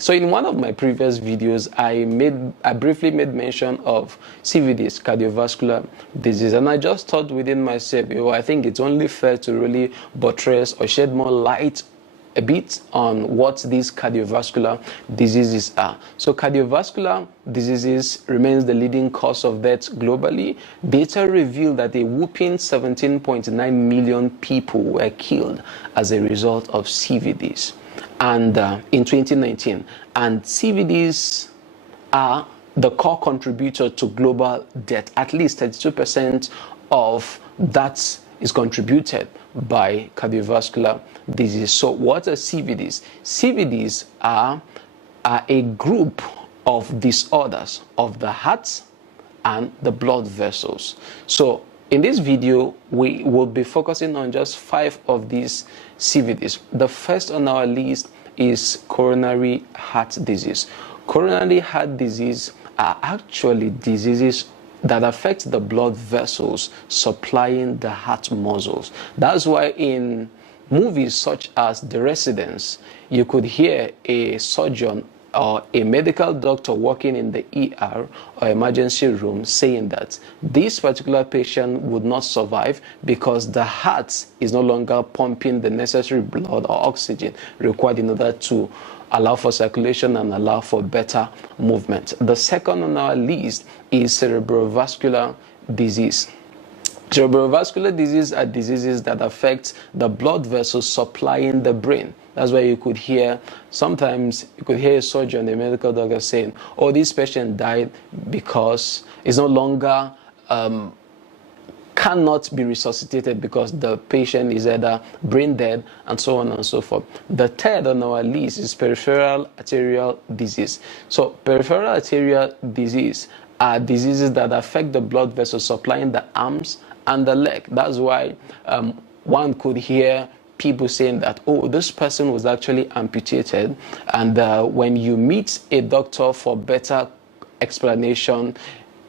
So in one of my previous videos, I briefly made mention of CVDs, cardiovascular disease, and I just thought within myself, I think it's only fair to really buttress or shed more light a bit on what these cardiovascular diseases are. So cardiovascular diseases remains the leading cause of death globally. Data reveal that a whopping 17.9 million people were killed as a result of CVDs and in 2019. And CVDs are the core contributor to global death. At least 32% of that is contributed by cardiovascular disease. So what are CVDs? CVDs are a group of disorders of the heart and the blood vessels. So in this video, we will be focusing on just 5 of these CVDs. The first on our list is coronary heart disease. Coronary heart disease are actually diseases that affect the blood vessels supplying the heart muscles. That's why in movies such as The Residence, you could hear a surgeon or a medical doctor working in the ER or emergency room saying that this particular patient would not survive because the heart is no longer pumping the necessary blood or oxygen required in order to allow for circulation and allow for better movement. The second on our list is cerebrovascular disease. Cerebrovascular disease are diseases that affect the blood vessels supplying the brain. That's why you could hear, sometimes you could hear a surgeon, a medical doctor saying, oh, this patient died because it's no longer cannot be resuscitated because the patient is either brain dead and so on and so forth. The third on our list is peripheral arterial disease. So peripheral arterial disease are diseases that affect the blood vessels supplying the arms and the leg. That's why one could hear people saying that, oh, this person was actually amputated. And when you meet a doctor for better explanation,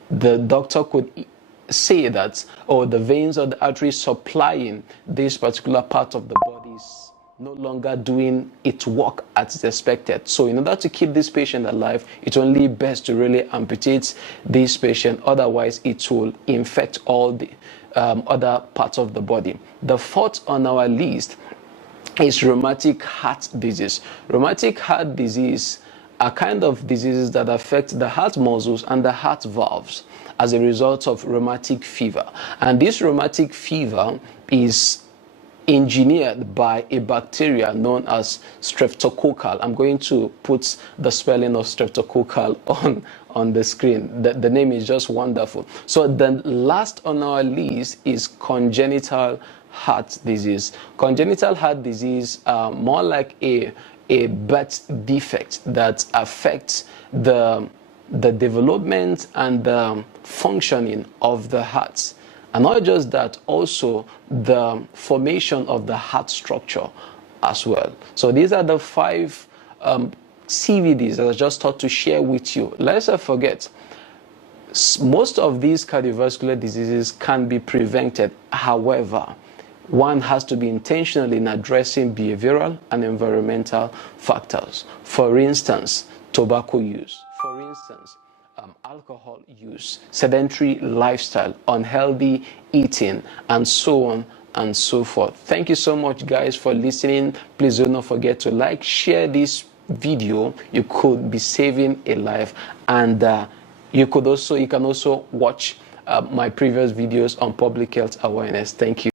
the doctor could say that, oh, the veins or the arteries supplying this particular part of the body is no longer doing its work as expected. So in order to keep this patient alive, it's only best to really amputate this patient. Otherwise, it will infect all the other parts of the body. The fourth on our list is rheumatic heart disease. Rheumatic heart disease are kind of diseases that affect the heart muscles and the heart valves as a result of rheumatic fever. And this rheumatic fever is engineered by a bacteria known as streptococcal. I'm going to put the spelling of streptococcal on the screen. The name is just wonderful. So the last on our list is congenital heart disease. Congenital heart disease are more like a birth defect that affects the development and the functioning of the heart. And not just that, also the formation of the heart structure as well. So these are the 5 CVDs that I just thought to share with you. Let's not forget, most of these cardiovascular diseases can be prevented. However, one has to be intentional in addressing behavioral and environmental factors. For instance, tobacco use. For instance, alcohol use, sedentary lifestyle, unhealthy eating, and so on and so forth. Thank you so much, guys, for listening. Please do not forget to like, share this video. You could be saving a life, and you can also watch my previous videos on public health awareness. Thank you.